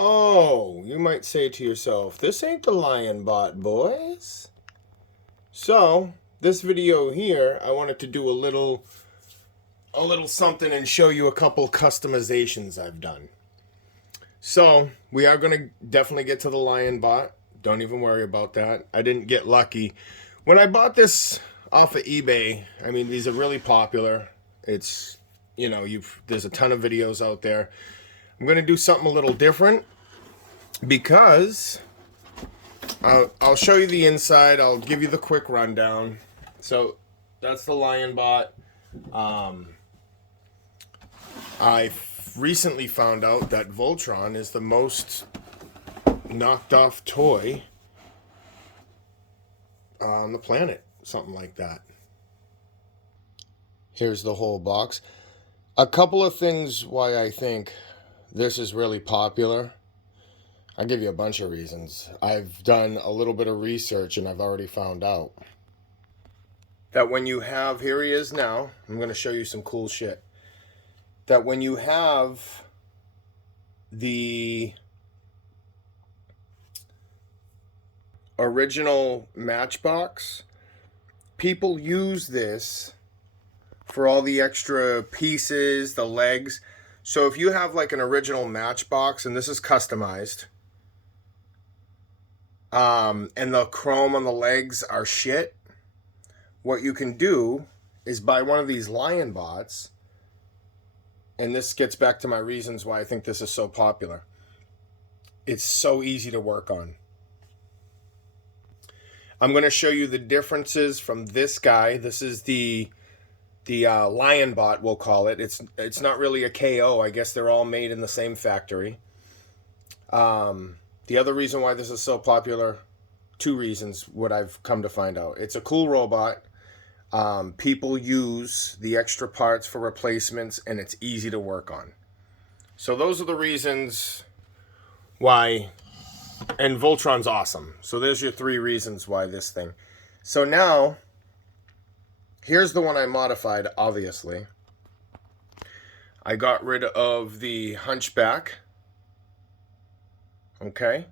Oh, you might say to yourself, this ain't the Lionbot, boys. So, this video here, I wanted to do a little something and show you a couple customizations I've done. So, we are going to definitely get to the Lionbot. Don't even worry about that. I didn't get lucky. When I bought this off of eBay, I mean, these are really popular. It's, you know, there's a ton of videos out there. I'm going to do something a little different because I'll show you the inside. I'll give you the quick rundown. So that's the Lionbot. I recently found out that Voltron is the most knocked off toy on the planet. Something like that. Here's the whole box. A couple of things why I think this is really popular. I'll give you a bunch of reasons. I've done a little bit of research and I've already found out that when you have, here he is now, I'm going to show you some cool shit. That when you have the original Matchbox, people use this for all the extra pieces, the legs. So if you have like an original Matchbox, and this is customized, and the chrome on the legs are shit, what you can do is buy one of these Lionbots, and this gets back to my reasons why I think this is so popular. It's so easy to work on. I'm going to show you the differences from this guy. This is the Lionbot, we'll call it. It's not really a KO. I guess they're all made in the same factory. The other reason why this is so popular, two reasons, what I've come to find out. It's a cool robot. People use the extra parts for replacements, and it's easy to work on. So those are the reasons why. And Voltron's awesome. So there's your three reasons why this thing. So now, here's the one I modified, obviously. I got rid of the hunchback. Okay.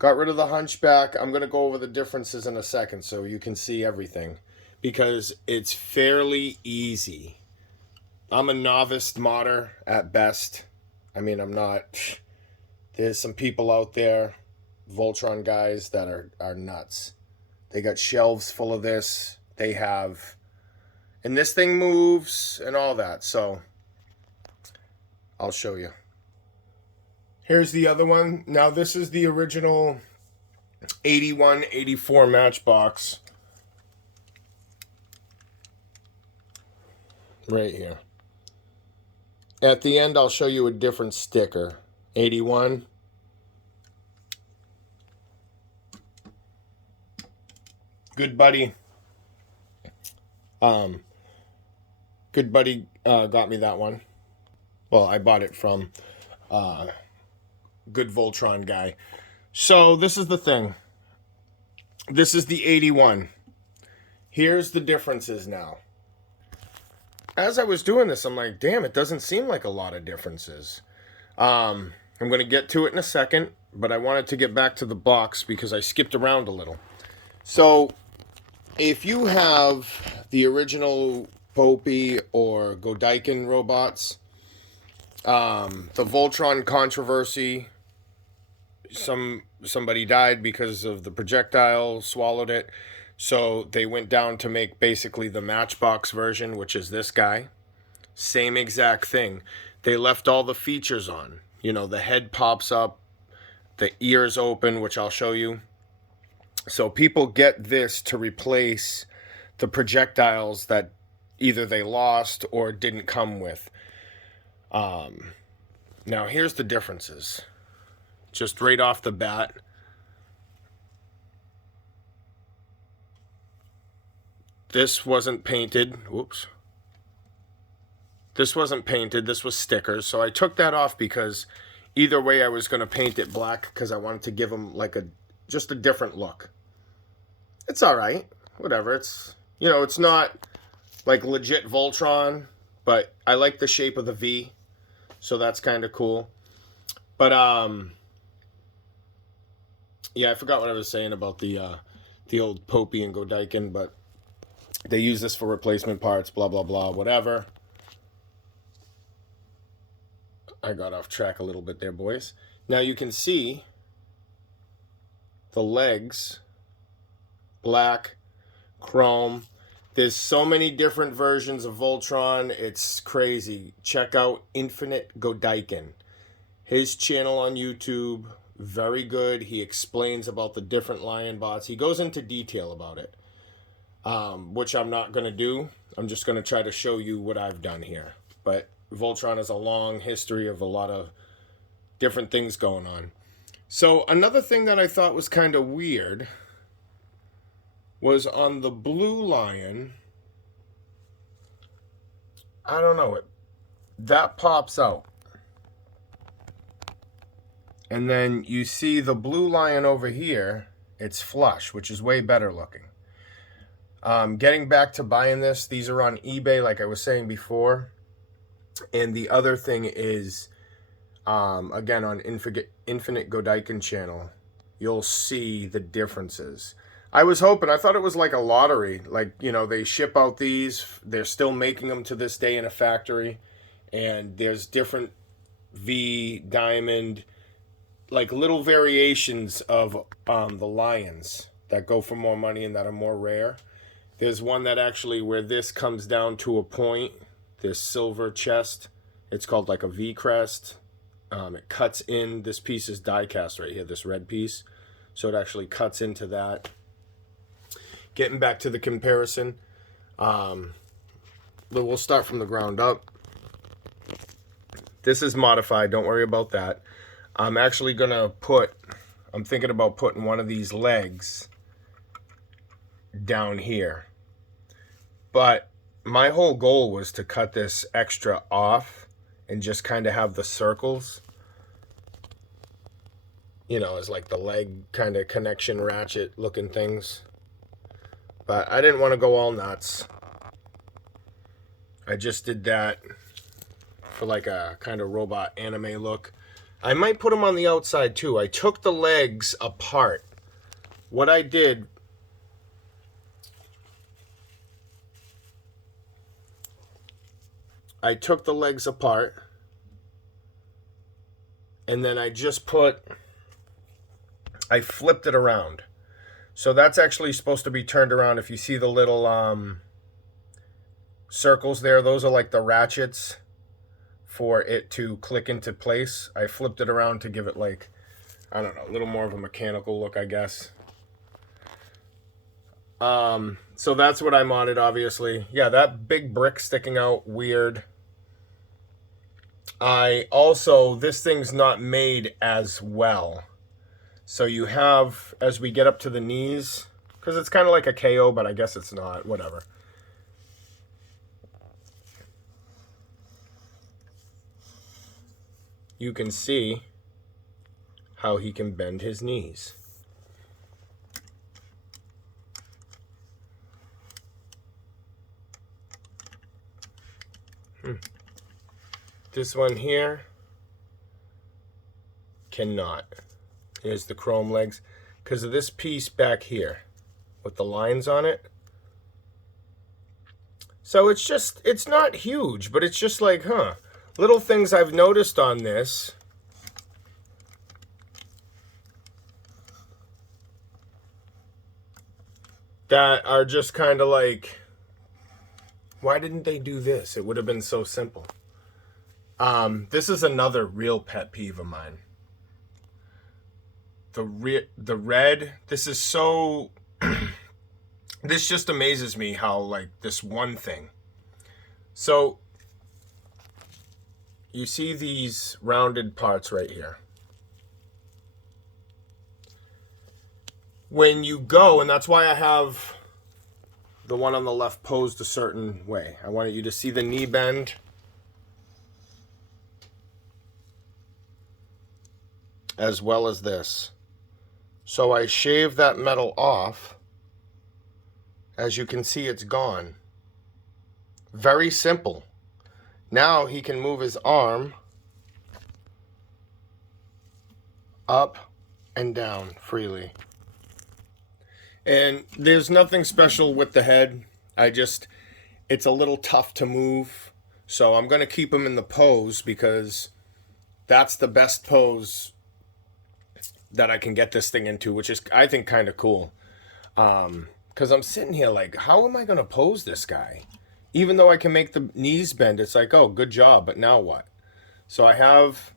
Got rid of the hunchback. I'm going to go over the differences in a second so you can see everything. Because it's fairly easy. I'm a novice modder at best. I mean, I'm not... There's some people out there, Voltron guys, that are nuts. They got shelves full of this. They have... And this thing moves and all that. So, I'll show you. Here's the other one. Now, this is the original 81, 84 Matchbox. Right here. At the end, I'll show you a different sticker. 81. Good buddy. Good buddy got me that one. Well, I bought it from good Voltron guy. So this is the thing. This is the 81. Here's the differences now. As I was doing this, I'm like, damn, it doesn't seem like a lot of differences. I'm going to get to it in a second, but I wanted to get back to the box because I skipped around a little. So, if you have the original Popey or Godaikin robots, the Voltron controversy, somebody died because of the projectile, swallowed it. So they went down to make basically the Matchbox version, which is this guy. Same exact thing. They left all the features on. You know, the head pops up, the ears open, which I'll show you. So people get this to replace the projectiles that either they lost or didn't come with. Now, here's the differences. Just right off the bat. This wasn't painted. Whoops. This wasn't painted. This was stickers. So I took that off because either way I was going to paint it black because I wanted to give them like just a different look. It's all right. Whatever. It's, you know, it's not like legit Voltron, but I like the shape of the V. So that's kind of cool. But yeah, I forgot what I was saying about the old Popey and Godikin, but they use this for replacement parts, blah blah blah, whatever. I got off track a little bit there, boys. Now you can see the legs, black, chrome. There's so many different versions of Voltron. It's crazy. Check out Infinite Godikin. His channel on YouTube, very good. He explains about the different Lionbots. He goes into detail about it, which I'm not going to do. I'm just going to try to show you what I've done here. But Voltron has a long history of a lot of different things going on. So another thing that I thought was kind of weird was on the blue lion. I don't know, that pops out. And then you see the blue lion over here, it's flush, which is way better looking. Getting back to buying this, these are on eBay like I was saying before. And the other thing is, again, on Infinite Godikin channel, you'll see the differences. I thought it was like a lottery. Like, you know, they ship out these. They're still making them to this day in a factory. And there's different V, diamond, like little variations of the lions that go for more money and that are more rare. There's one that actually where this comes down to a point. This silver chest. It's called like a V crest. It cuts in. This piece is die cast right here, this red piece. So it actually cuts into that. Getting back to the comparison. We'll start from the ground up. This is modified. Don't worry about that. I'm actually going to I'm thinking about putting one of these legs down here. But my whole goal was to cut this extra off and just kind of have the circles, you know, as like the leg kind of connection ratchet looking things. But I didn't want to go all nuts. I just did that for like a kind of robot anime look. I might put them on the outside too. I took the legs apart. What I did, I took the legs apart and then I flipped it around. So that's actually supposed to be turned around. If you see the little circles there, those are like the ratchets for it to click into place. I flipped it around to give it like, I don't know, a little more of a mechanical look, I guess. So that's what I modded, obviously. Yeah, that big brick sticking out, weird. This thing's not made as well. So you have, as we get up to the knees, because it's kind of like a KO, but I guess it's not, whatever. You can see how he can bend his knees. This one here cannot. Here's the chrome legs because of this piece back here with the lines on it. So it's not huge, but it's just like, little things I've noticed on this. That are just kind of like, why didn't they do this? It would have been so simple. This is another real pet peeve of mine. The red, this is so, this just amazes me how like this one thing. So you see these rounded parts right here. When you go, and that's why I have the one on the left posed a certain way. I wanted you to see the knee bend. As well as this. So I shave that metal off. As you can see, it's gone. Very simple. Now he can move his arm up and down freely. And there's nothing special with the head. It's a little tough to move. So I'm going to keep him in the pose because that's the best pose that I can get this thing into, which is, I think, kind of cool. Because I'm sitting here like, how am I going to pose this guy? Even though I can make the knees bend, it's like, oh, good job, but now what? So I have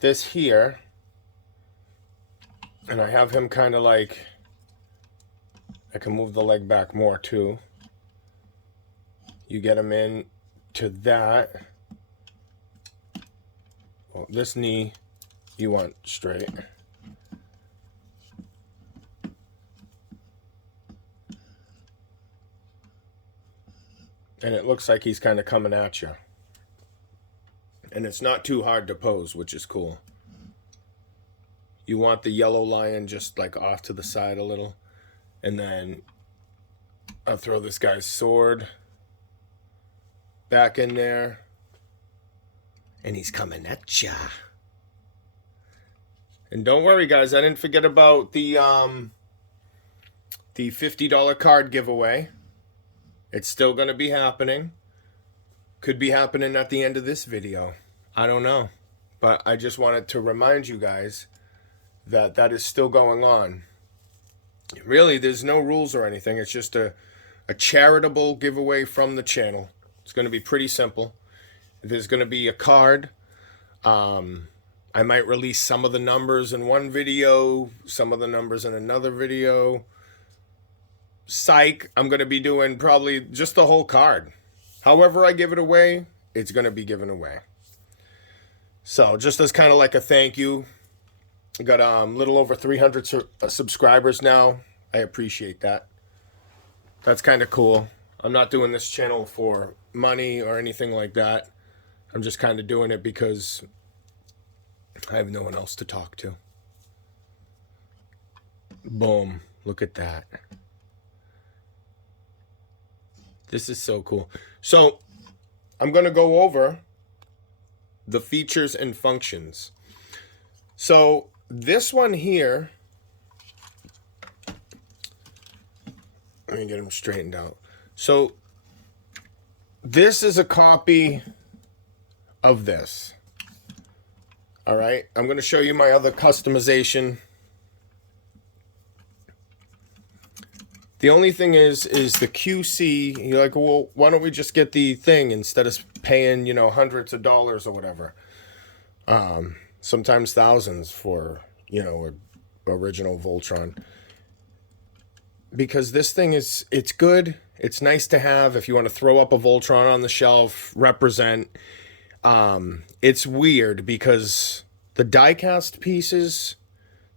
this here, and I have him kind of like, I can move the leg back more too. You get him in to that. Well, this knee you want straight. And it looks like he's kind of coming at you. And it's not too hard to pose, which is cool. You want the yellow lion just like off to the side a little. And then I'll throw this guy's sword back in there. And he's coming at ya. And don't worry, guys, I didn't forget about the $50 card giveaway. It's still going to be happening. Could be happening at the end of this video. I don't know. But I just wanted to remind you guys that that is still going on. Really, there's no rules or anything. It's just a charitable giveaway from the channel. It's going to be pretty simple. There's going to be a card. I might release some of the numbers in one video, some of the numbers in another video. Psych, I'm going to be doing probably just the whole card. However I give it away, it's going to be given away. So just as kind of like a thank you, I got a little over 300 subscribers now. I appreciate that. That's kind of cool. I'm not doing this channel for money or anything like that. I'm just kind of doing it because I have no one else to talk to. Boom. Look at that. This is so cool. So I'm going to go over the features and functions. So this one here, let me get them straightened out. So this is a copy of this. All right, I'm going to show you my other customization. The only thing is the QC, you're like, well, why don't we just get the thing instead of paying, you know, hundreds of dollars or whatever. Sometimes thousands for, you know, original Voltron. Because this thing is, it's good. It's nice to have if you want to throw up a Voltron on the shelf, represent. It's weird because the die-cast pieces,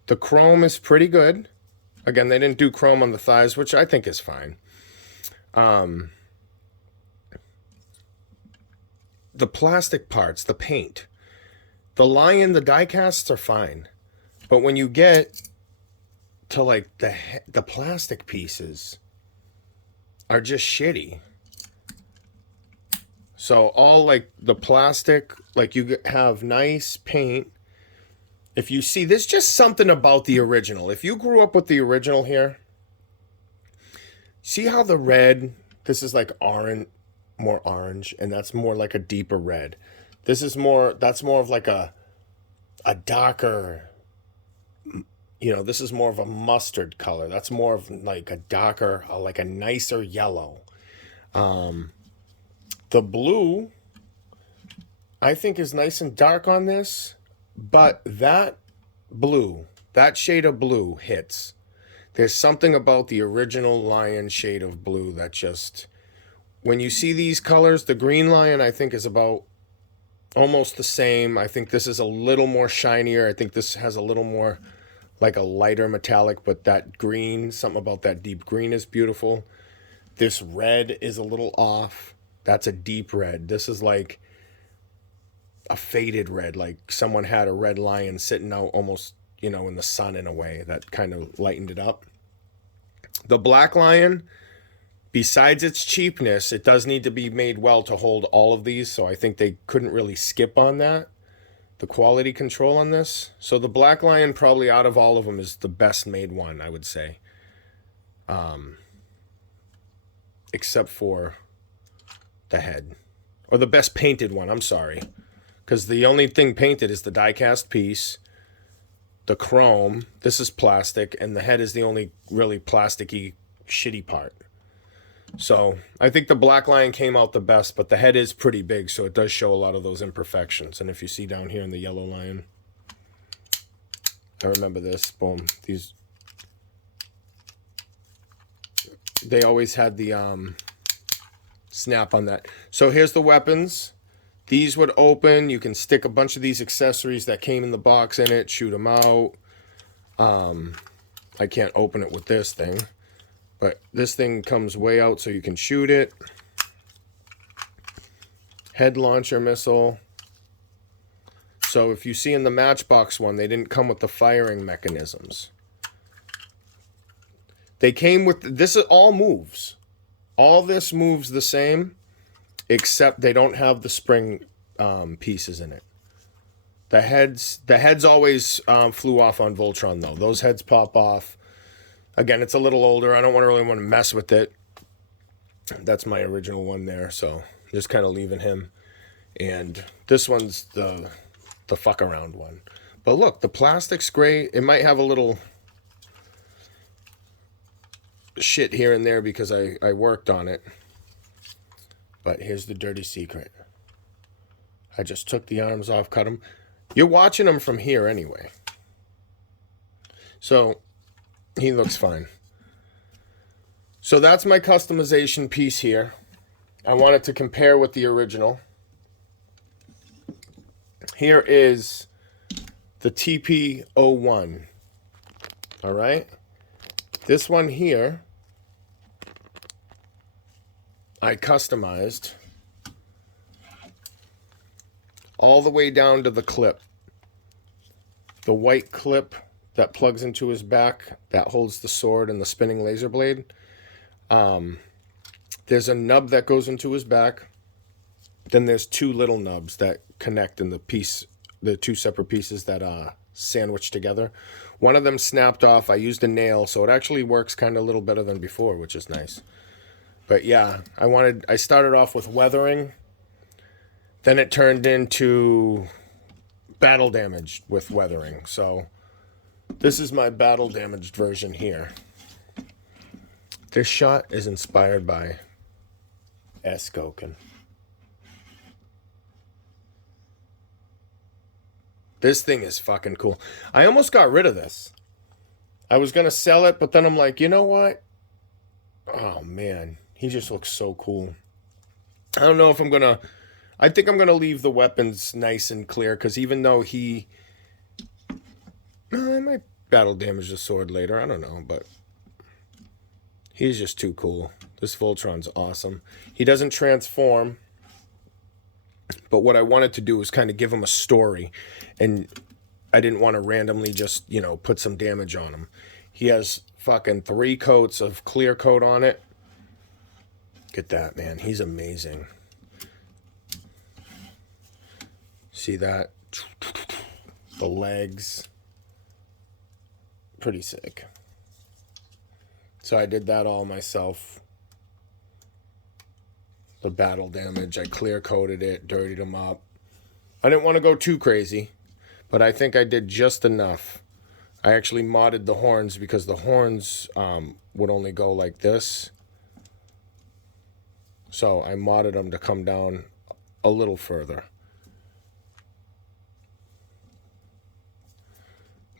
the chrome is pretty good. Again, they didn't do chrome on the thighs, which I think is fine. The plastic parts, the paint. The lion, the die-casts are fine. But when you get to like the plastic pieces are just shitty. So all like the plastic, like you have nice paint. If you see, there's just something about the original. If you grew up with the original here, see how the red, this is like orange, more orange, and that's more like a deeper red. This is more, that's more of like a darker, you know, this is more of a mustard color. That's more of like a darker, like a nicer yellow. The blue, I think, is nice and dark on this, but that blue, that shade of blue hits. There's something about the original lion shade of blue that just, when you see these colors, the green lion, I think, is about almost the same. I think this is a little more shinier. I think this has a little more like a lighter metallic, but that green, something about that deep green is beautiful. This red is a little off. That's a deep red. This is like a faded red, like someone had a red lion sitting out almost, you know, in the sun in a way that kind of lightened it up. The black lion, besides its cheapness, it does need to be made well to hold all of these, so I think they couldn't really skip on that. the quality control on this. So the Black Lion, probably out of all of them, is the best made one, I would say. Except for the head. Or the best painted one, I'm sorry. Because the only thing painted is the die-cast piece, the chrome, this is plastic, and the head is the only really plasticky, shitty part. So I think the Black Lion came out the best, but the head is pretty big, so it does show a lot of those imperfections. And if you see down here in the yellow lion, I remember this, boom, these, they always had the snap on that. So here's the weapons. These would open. You can stick a bunch of these accessories that came in the box in it, shoot them out. I can't open it with this thing, but this thing comes way out so you can shoot it. Head launcher missile. So if you see in the Matchbox one, they didn't come with the firing mechanisms. They came with, this is all moves. All this moves the same, except they don't have the spring pieces in it. The heads always flew off on Voltron, though. Those heads pop off. Again, it's a little older. I don't really want to mess with it. That's my original one there, so just kind of leaving him. And this one's the fuck around one. But look, the plastic's great. It might have a little shit here and there because I worked on it. But here's the dirty secret. I just took the arms off, cut them. You're watching them from here anyway. So he looks fine. So that's my customization piece here. I wanted to compare with the original. Here is the TP-01. All right. This one here, I customized all the way down to the clip. The white clip that plugs into his back that holds the sword and the spinning laser blade. There's a nub that goes into his back. Then there's two little nubs that connect in the piece, the two separate pieces that sandwich together. One of them snapped off. I used a nail, so it actually works kind of a little better than before, which is nice. But yeah, I started off with weathering. Then it turned into battle damage with weathering. So this is my battle damaged version here. This shot is inspired by Skoken. This thing is fucking cool. I almost got rid of this. I was going to sell it, but then I'm like, you know what? Oh, man. He just looks so cool. I don't know if I'm going to... I think I'm going to leave the weapons nice and clear, because even though he... I might battle damage the sword later. I don't know, but... He's just too cool. This Voltron's awesome. He doesn't transform. But what I wanted to do was kind of give him a story. And I didn't want to randomly just, you know, put some damage on him. He has fucking 3 coats of clear coat on it. Look at that, man. He's amazing. See that? The legs. Pretty sick. So I did that all myself. The battle damage. I clear coated it, dirtied them up. I didn't want to go too crazy, but I think I did just enough. I actually modded the horns because the horns would only go like this. So I modded them to come down a little further,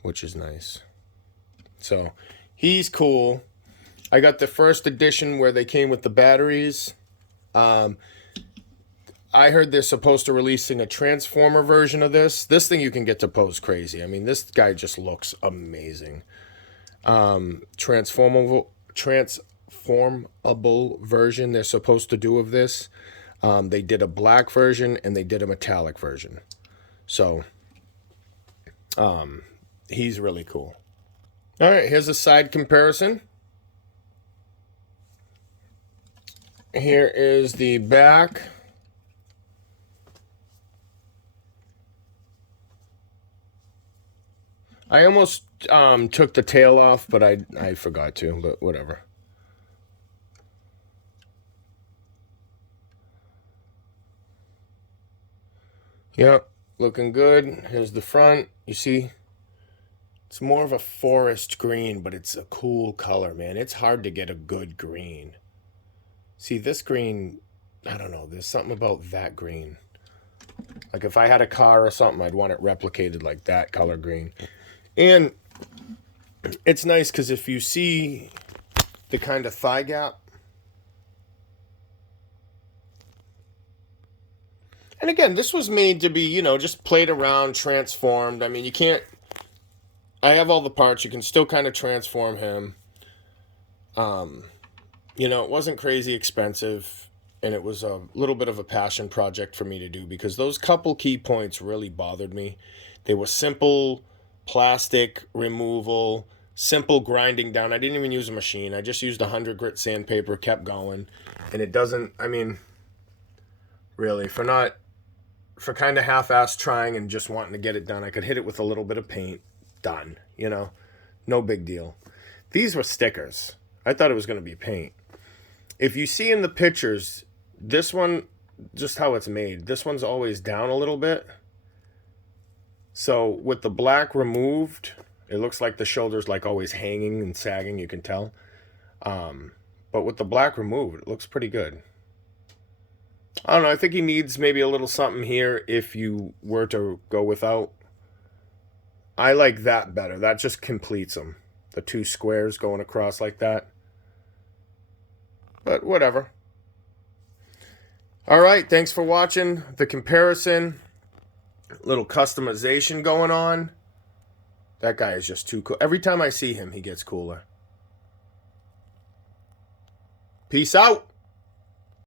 which is nice. So he's cool. I got the first edition where they came with the batteries. I heard they're supposed to releasing a Transformer version of this. This thing you can get to pose crazy. I mean, this guy just looks amazing. Transformable version they're supposed to do of this. They did a black version and they did a metallic version. So, he's really cool. All right, here's a side comparison. Here is the back. I almost took the tail off, but I forgot to, but whatever. Yep, looking good. Here's the front. You see, it's more of a forest green, but it's a cool color, man. It's hard to get a good green. See, this green, I don't know, there's something about that green. Like if I had a car or something, I'd want it replicated like that color green. And it's nice because if you see the kind of thigh gap, and again, this was made to be, you know, just played around, transformed. I mean, you can't, I have all the parts. You can still kind of transform him. You know, it wasn't crazy expensive, and it was a little bit of a passion project for me to do because those couple key points really bothered me. They were simple plastic removal, simple grinding down. I didn't even use a machine. I just used 100 grit sandpaper, kept going, and it doesn't, I mean, really, for kind of half-assed trying and just wanting to get it done, I could hit it with a little bit of paint, done, you know, no big deal. These were stickers. I thought it was going to be paint. If you see in the pictures, this one, just how it's made, this one's always down a little bit. So with the black removed, it looks like the shoulder's like always hanging and sagging, you can tell. But with the black removed, it looks pretty good. I don't know, I think he needs maybe a little something here if you were to go without. I like that better. That just completes him. The two squares going across like that. But whatever. All right, thanks for watching the comparison. Little customization going on. That guy is just too cool. Every time I see him, he gets cooler. Peace out.